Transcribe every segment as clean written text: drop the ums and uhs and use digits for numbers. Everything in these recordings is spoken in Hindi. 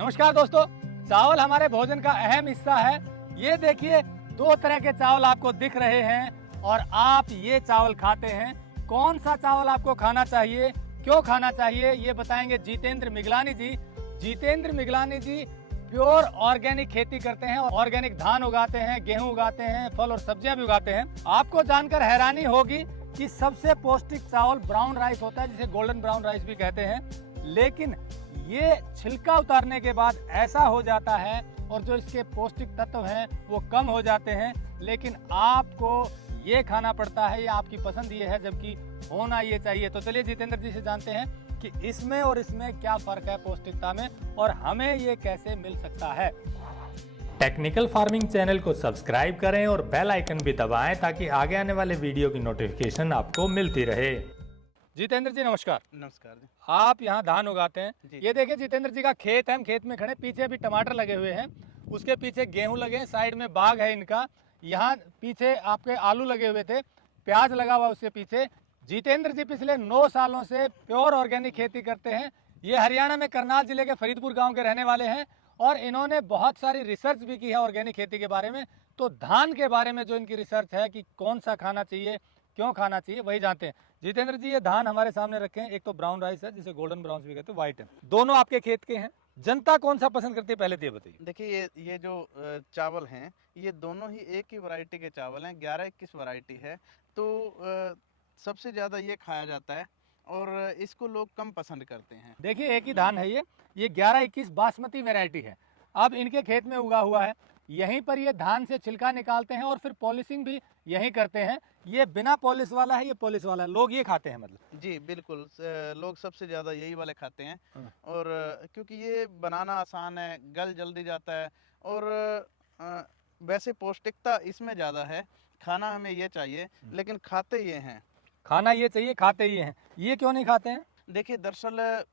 नमस्कार दोस्तों, चावल हमारे भोजन का अहम हिस्सा है। ये देखिए, दो तरह के चावल आपको दिख रहे हैं और आप ये चावल खाते हैं। कौन सा चावल आपको खाना चाहिए, क्यों खाना चाहिए, ये बताएंगे जितेंद्र मिगलानी जी। जितेंद्र मिगलानी जी प्योर ऑर्गेनिक खेती करते हैं, ऑर्गेनिक धान उगाते हैं, गेहूं उगाते हैं, फल और सब्जियां भी उगाते हैं। आपको जानकर हैरानी होगी कि सबसे पौष्टिक चावल ब्राउन राइस होता है, जिसे गोल्डन ब्राउन राइस भी कहते हैं। लेकिन ये छिलका उतारने के बाद ऐसा हो जाता है और जो इसके पौष्टिक तत्व हैं वो कम हो जाते हैं। लेकिन आपको ये खाना पड़ता है, ये आपकी पसंद ये है, जबकि होना ये चाहिए। तो चलिए जितेंद्र जी से जानते हैं कि इसमें और इसमें क्या फर्क है पौष्टिकता में, और हमें ये कैसे मिल सकता है। टेक्निकल फार्मिंग चैनल को सब्सक्राइब करें और बेल आइकन भी दबाएं ताकि आगे आने वाले वीडियो की नोटिफिकेशन आपको मिलती रहे। जितेंद्र जी नमस्कार। नमस्कार जी। आप यहाँ धान उगाते हैं। जी। ये देखिए जितेंद्र जी का खेत है, हम खेत में खड़े, पीछे अभी टमाटर लगे हुए हैं, उसके पीछे गेहूं लगे हैं, साइड में बाग है इनका। यहाँ पीछे आपके आलू लगे हुए थे, प्याज लगा हुआ उसके पीछे। जितेंद्र जी पिछले 9 सालों से प्योर ऑर्गेनिक खेती करते हैं। ये हरियाणा में करनाल जिले के फरीदपुर गाँव के रहने वाले हैं और इन्होंने बहुत सारी रिसर्च भी की है ऑर्गेनिक खेती के बारे में। तो धान के बारे में जो इनकी रिसर्च है कि कौन सा खाना चाहिए, क्यों खाना चाहिए, वही जानते हैं। जितेंद्र जी, ये धान हमारे सामने रखे हैं, एक तो ब्राउन राइस है जिसे गोल्डन ब्राउन भी कहते हैं, व्हाइट है, दोनों आपके खेत के हैं। जनता कौन सा पसंद करती है, पहले तो ये बताइए। देखिए ये जो चावल हैं, ये दोनों ही एक ही वैरायटी के चावल हैं। 11-21 वैरायटी है, तो सबसे ज़्यादा ये खाया जाता है और इसको लोग कम पसंद करते हैं। देखिए एक ही धान है ये 11-21 बासमती वैरायटी है। अब इनके खेत में उगा हुआ है, यहीं पर ये धान से छिलका निकालते हैं और फिर पॉलिशिंग भी यहीं करते हैं। ये बिना पॉलिश वाला है, ये पॉलिश वाला है, लोग ये खाते हैं मतलब। जी बिल्कुल, लोग सबसे ज़्यादा यही वाले खाते हैं। हाँ। और क्योंकि ये बनाना आसान है, गल जल्दी जाता है और अ, वैसे पौष्टिकता इसमें ज़्यादा है। खाना हमें ये चाहिए, लेकिन खाते ये हैं। खाना ये चाहिए, खाते ही हैं। ये क्यों नहीं खाते हैं? देखिए दरअसल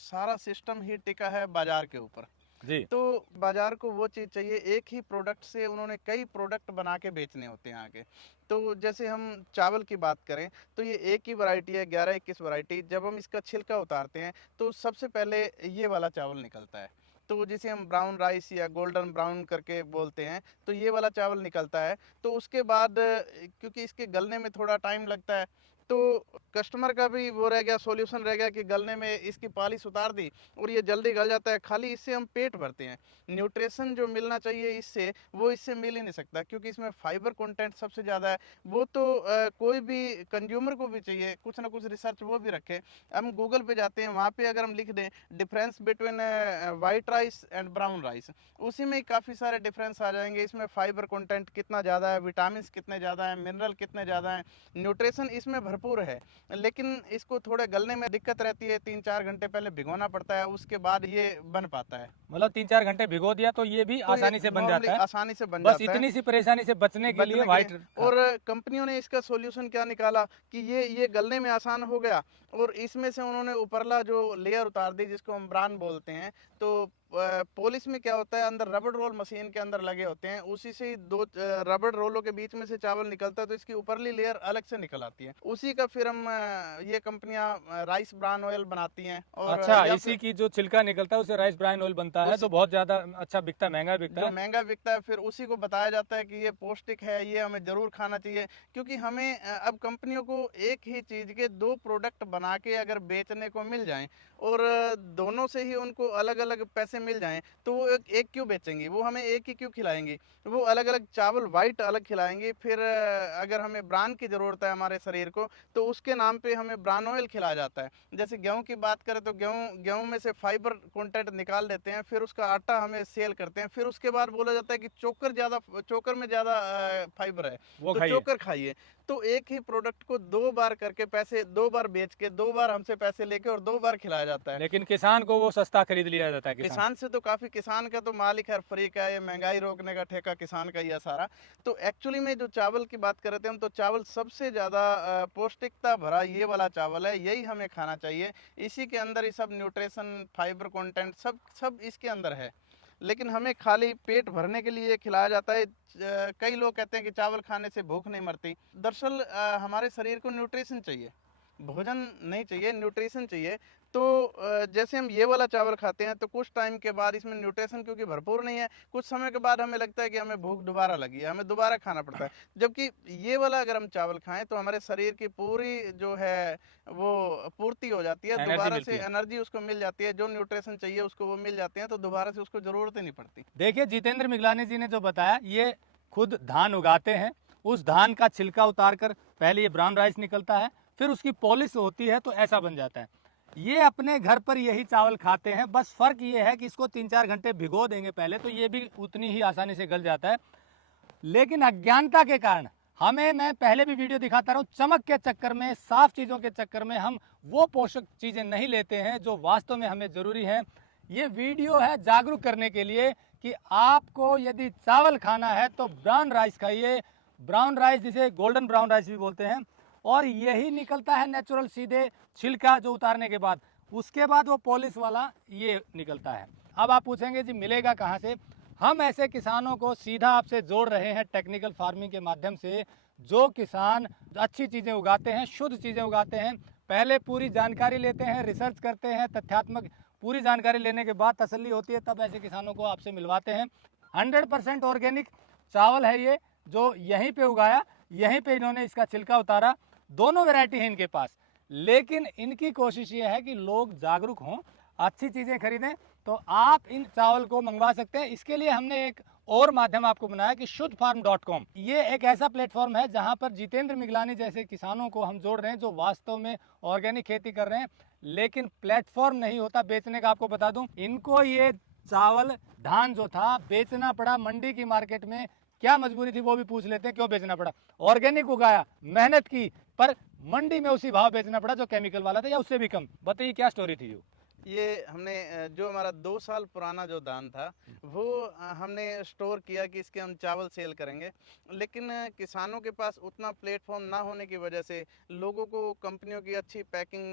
सारा सिस्टम ही टिका है बाजार के ऊपर। जी। तो बाजार को वो चीज़ चाहिए, एक ही प्रोडक्ट से उन्होंने कई प्रोडक्ट बना के बेचने होते हैं आगे। तो जैसे हम चावल की बात करें तो ये एक ही वैरायटी है, 11-21 वैरायटी। जब हम इसका छिलका उतारते हैं तो सबसे पहले ये वाला चावल निकलता है, तो जिसे हम ब्राउन राइस या गोल्डन ब्राउन करके बोलते हैं, तो ये वाला चावल निकलता है। तो उसके बाद क्योंकि इसके गलने में थोड़ा टाइम लगता है, तो कस्टमर का भी वो रह गया, सॉल्यूशन रह गया कि गलने में इसकी पॉलिश उतार दी और ये जल्दी गल जाता है। खाली इससे हम पेट भरते हैं, न्यूट्रिशन जो मिलना चाहिए इससे, वो इससे मिल ही नहीं सकता, क्योंकि इसमें फाइबर कंटेंट सबसे ज़्यादा है। वो तो कोई भी कंज्यूमर को भी चाहिए, कुछ ना कुछ रिसर्च वो भी रखे। हम गूगल पे जाते हैं, वहाँ पे अगर हम लिख दें difference between white rice and brown rice, उसी में काफ़ी सारे डिफरेंस आ जाएंगे। इसमें फाइबर कंटेंट कितना ज़्यादा है, विटामिन कितने ज़्यादा हैं, मिनरल कितने ज़्यादा हैं, न्यूट्रिशन इसमें भरपूर है। लेकिन इसको थोड़े गलने में दिक्कत रहती है, 3-4 घंटे पहले भिगोना पड़ता है, उसके बाद ये बन पाता है। मतलब 3-4 घंटे भिगो दिया तो ये भी तो ये आसानी से बन जाता है। आसानी से बन बस जाता है। इतनी सी परेशानी से बचने के लिए व्हाइट। और कंपनियों ने इसका सॉल्यूशन क्या निकाला कि ये गलने में आसान हो गया और इसमें से उन्होंने ऊपरला जो लेयर उतार दी, जिसको हम ब्रांड बोलते हैं। तो पॉलिश में क्या होता है, अंदर रबड़ रोल मशीन के अंदर लगे होते हैं, उसी से दो रबड़ रोलों के बीच में से चावल निकलता है, तो इसकी ऊपरली लेयर अलग से निकल आती है। उसी का फिर हम ये कंपनियां राइस ब्रान ऑयल बनाती हैं। और अच्छा, या इसी की जो छिलका निकलता है उसे राइस ब्राइन ऑयल बनता है, तो बहुत ज्यादा अच्छा बिकता है, महंगा बिकता जो है। महंगा बिकता है, फिर उसी को बताया जाता है कि ये पौष्टिक है, ये हमें जरूर खाना चाहिए। क्योंकि हमें अब कंपनियों को एक ही चीज के 2 प्रोडक्ट बना के अगर बेचने को मिल जाएं और दोनों से ही उनको अलग अलग पैसे मिल जाएं, तो वो एक क्यों बेचेंगी, वो हमें एक ही क्यों खिलाएंगी। वो अलग अलग चावल वाइट अलग खिलाएंगी, फिर अगर हमें ब्रान की जरूरत है हमारे शरीर को, तो उसके नाम पे हमें ब्रान ऑयल खिलाया जाता है। जैसे गेहूं की बात करें तो गेहूं में से फाइबर कंटेंट निकाल देते हैं, फिर उसका आटा हमें सेल करते हैं, फिर उसके बाद बोला जाता है कि चोकर में ज्यादा फाइबर है, वो तो खाइए। चोकर खाइए। तो एक ही प्रोडक्ट को 2 बार करके पैसे, 2 बार बेच के, 2 बार हमसे पैसे लेके और 2 बार खिलाया जाता है। लेकिन किसान को वो सस्ता खरीद लिया जाता है। किसान से तो काफी, किसान का तो मालिक है फ्री का, ये महंगाई रोकने का ठेका किसान का ही है सारा। तो एक्चुअली में जो चावल की बात कर रहे थे हम, तो चावल सबसे ज्यादा पौष्टिकता भरा ये वाला चावल है, यही हमें खाना चाहिए। इसी के अंदर ही सब न्यूट्रिशन, फाइबर कंटेंट सब इसके अंदर है। लेकिन हमें खाली पेट भरने के लिए खिलाया जाता है। कई लोग कहते हैं कि चावल खाने से भूख नहीं मरती। दरअसल हमारे शरीर को न्यूट्रिशन चाहिए। भोजन नहीं चाहिए, न्यूट्रिशन चाहिए। तो जैसे हम ये वाला चावल खाते हैं तो कुछ टाइम के बाद इसमें न्यूट्रिशन क्योंकि भरपूर नहीं है, कुछ समय के बाद हमें लगता है कि हमें भूख दोबारा लगी है, हमें दोबारा खाना पड़ता है। जबकि ये वाला अगर हम चावल खाएं तो हमारे शरीर की पूरी जो है वो पूर्ति हो जाती है, एनर्जी दोबारा मिलती से है। एनर्जी उसको मिल जाती है, जो न्यूट्रिशन चाहिए उसको वो मिल जाते हैं, तो दोबारा से उसको जरूरत ही नहीं पड़ती। देखिए जितेंद्र मिगलानी जी ने जो बताया, ये खुद धान उगाते हैं, उस धान का छिलका उतार कर पहले ये ब्राउन राइस निकलता है, फिर उसकी पॉलिश होती है तो ऐसा बन जाता है। ये अपने घर पर यही चावल खाते हैं, बस फर्क ये है कि इसको 3-4 घंटे भिगो देंगे पहले तो ये भी उतनी ही आसानी से गल जाता है। लेकिन अज्ञानता के कारण हमें, मैं पहले भी वीडियो दिखाता रहा हूँ, चमक के चक्कर में, साफ चीज़ों के चक्कर में हम वो पोषक चीज़ें नहीं लेते हैं जो वास्तव में हमें ज़रूरी है। ये वीडियो है जागरूक करने के लिए कि आपको यदि चावल खाना है तो ब्राउन राइस खाइए, ब्राउन राइस जिसे गोल्डन ब्राउन राइस भी बोलते हैं, और यही निकलता है नेचुरल सीधे छिलका जो उतारने के बाद, उसके बाद वो पॉलिश वाला ये निकलता है। अब आप पूछेंगे जी मिलेगा कहाँ से? हम ऐसे किसानों को सीधा आपसे जोड़ रहे हैं टेक्निकल फार्मिंग के माध्यम से, जो किसान अच्छी चीज़ें उगाते हैं, शुद्ध चीज़ें उगाते हैं, पहले पूरी जानकारी लेते हैं, रिसर्च करते हैं, तथ्यात्मक पूरी जानकारी लेने के बाद तसल्ली होती है, तब ऐसे किसानों को आपसे मिलवाते हैं। 100% ऑर्गेनिक चावल है ये, जो यहीं पे उगाया, यहीं पे इन्होंने इसका छिलका उतारा, दोनों वैरायटी है इनके पास। लेकिन इनकी कोशिश ये है कि लोग जागरूक हों, अच्छी चीज़ें खरीदें, तो आप इन चावल को मंगवा सकते हैं। इसके लिए हमने एक और माध्यम आपको बनाया कि शुद्धफार्म.com। ये एक ऐसा प्लेटफॉर्म है जहां पर जितेंद्र मिगलानी जैसे किसानों को हम जोड़ रहे हैं जो वास्तव में ऑर्गेनिक खेती कर रहे हैं, लेकिन प्लेटफॉर्म नहीं होता बेचने का। आपको बता दूं, इनको ये चावल धान जो था बेचना पड़ा मंडी की मार्केट में। क्या मजबूरी थी वो भी पूछ लेते हैं, क्यों बेचना पड़ा? ऑर्गेनिक उगाया, मेहनत की, पर मंडी में उसी भाव बेचना पड़ा जो केमिकल वाला था या उससे भी कम। बताइए क्या स्टोरी थी? ये हमने जो हमारा 2 साल पुराना जो धान था वो हमने स्टोर किया कि इसके हम चावल सेल करेंगे, लेकिन किसानों के पास उतना प्लेटफॉर्म ना होने की वजह से लोगों को कंपनियों की अच्छी पैकिंग,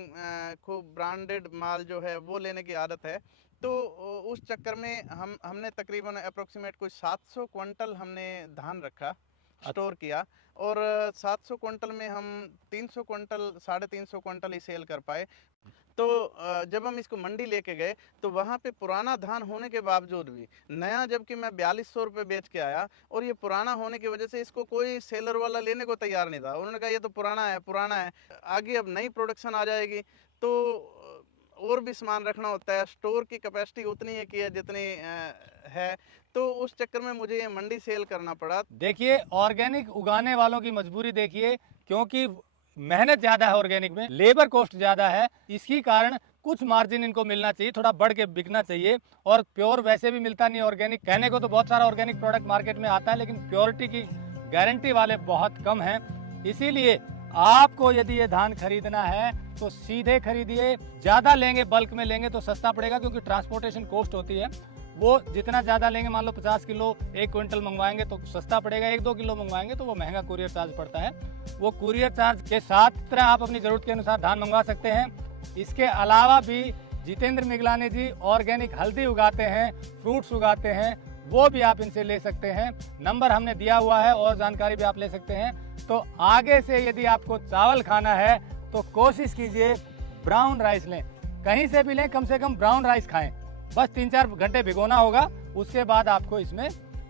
खूब ब्रांडेड माल जो है वो लेने की आदत है। तो उस चक्कर में हमने तकरीबन अप्रोक्सीमेट कुछ 700 क्विंटल हमने धान रखा, स्टोर किया, और 700 क्विंटल में हम 300 क्विंटल 350 क्विंटल ही सेल कर पाए। तो जब हम इसको मंडी लेके गए तो वहाँ पे पुराना धान होने के बावजूद भी नया, जबकि मैं 4200 रुपये बेच के आया, और ये पुराना होने की वजह से इसको कोई सेलर वाला लेने को तैयार नहीं था। उन्होंने कहा ये तो पुराना है, आगे अब नई प्रोडक्शन आ जाएगी तो और भी सामान रखना होता है, स्टोर की कैपेसिटी उतनी है कि जितनी है, तो उस चक्कर में मुझे ये मंडी सेल करना पड़ा। देखिए ऑर्गेनिक उगाने वालों की मजबूरी देखिए, क्योंकि मेहनत ज़्यादा है ऑर्गेनिक में, लेबर कॉस्ट ज़्यादा है, इसकी कारण कुछ मार्जिन इनको मिलना चाहिए, थोड़ा बढ़ के बिकना चाहिए। और प्योर वैसे भी मिलता नहीं ऑर्गेनिक। कहने को तो बहुत सारा ऑर्गेनिक प्रोडक्ट मार्केट में आता है, लेकिन प्योरिटी की गारंटी वाले बहुत कम हैं। इसीलिए आपको यदि ये धान खरीदना है तो सीधे खरीदिए। ज़्यादा लेंगे, बल्क में लेंगे तो सस्ता पड़ेगा, क्योंकि ट्रांसपोर्टेशन कॉस्ट होती है वो जितना ज़्यादा लेंगे, मान लो 50 किलो 1 क्विंटल मंगवाएंगे तो सस्ता पड़ेगा, 1-2 किलो मंगवाएंगे तो वो महंगा कुरियर चार्ज पड़ता है। वो कुरियर चार्ज के साथ तरह आप अपनी ज़रूरत के अनुसार धान मंगवा सकते हैं। इसके अलावा भी जितेंद्र मिगलानी जी ऑर्गेनिक हल्दी उगाते हैं, फ्रूट्स उगाते हैं, वो भी आप इनसे ले सकते हैं। नंबर हमने दिया हुआ है और जानकारी भी आप ले सकते हैं। तो आगे से यदि आपको चावल खाना है तो कोशिश कीजिए ब्राउन राइस लें, कहीं से भी लें, कम से कम ब्राउन राइस खाएं। बस 3-4 घंटे भिगोना होगा, उसके बाद आपको इसमें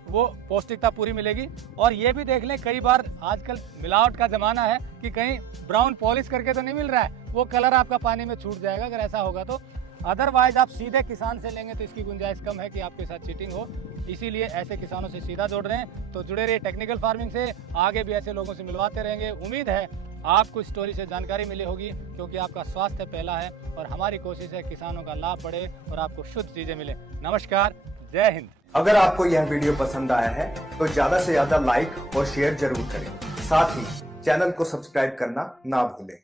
वो पौष्टिकता पूरी मिलेगी। और ये भी देख लें, कई बार आजकल मिलावट का ज़माना है कि कहीं ब्राउन पॉलिश करके तो नहीं मिल रहा है, वो कलर आपका पानी में छूट जाएगा अगर ऐसा होगा तो। अदरवाइज आप सीधे किसान से लेंगे तो इसकी गुंजाइश कम है कि आपके साथ चीटिंग हो। इसीलिए ऐसे किसानों से सीधा जोड़ रहे हैं। तो जुड़े रहिए टेक्निकल फार्मिंग से, आगे भी ऐसे लोगों से मिलवाते रहेंगे। उम्मीद है आपको इस स्टोरी से जानकारी मिली होगी, क्योंकि आपका स्वास्थ्य पहला है और हमारी कोशिश है किसानों का लाभ बढ़े और आपको शुद्ध चीज़ें मिले। नमस्कार, जय हिंद। अगर आपको यह वीडियो पसंद आया है तो ज्यादा से ज्यादा लाइक और शेयर जरूर करें। साथ ही चैनल को सब्सक्राइब करना ना भूलें।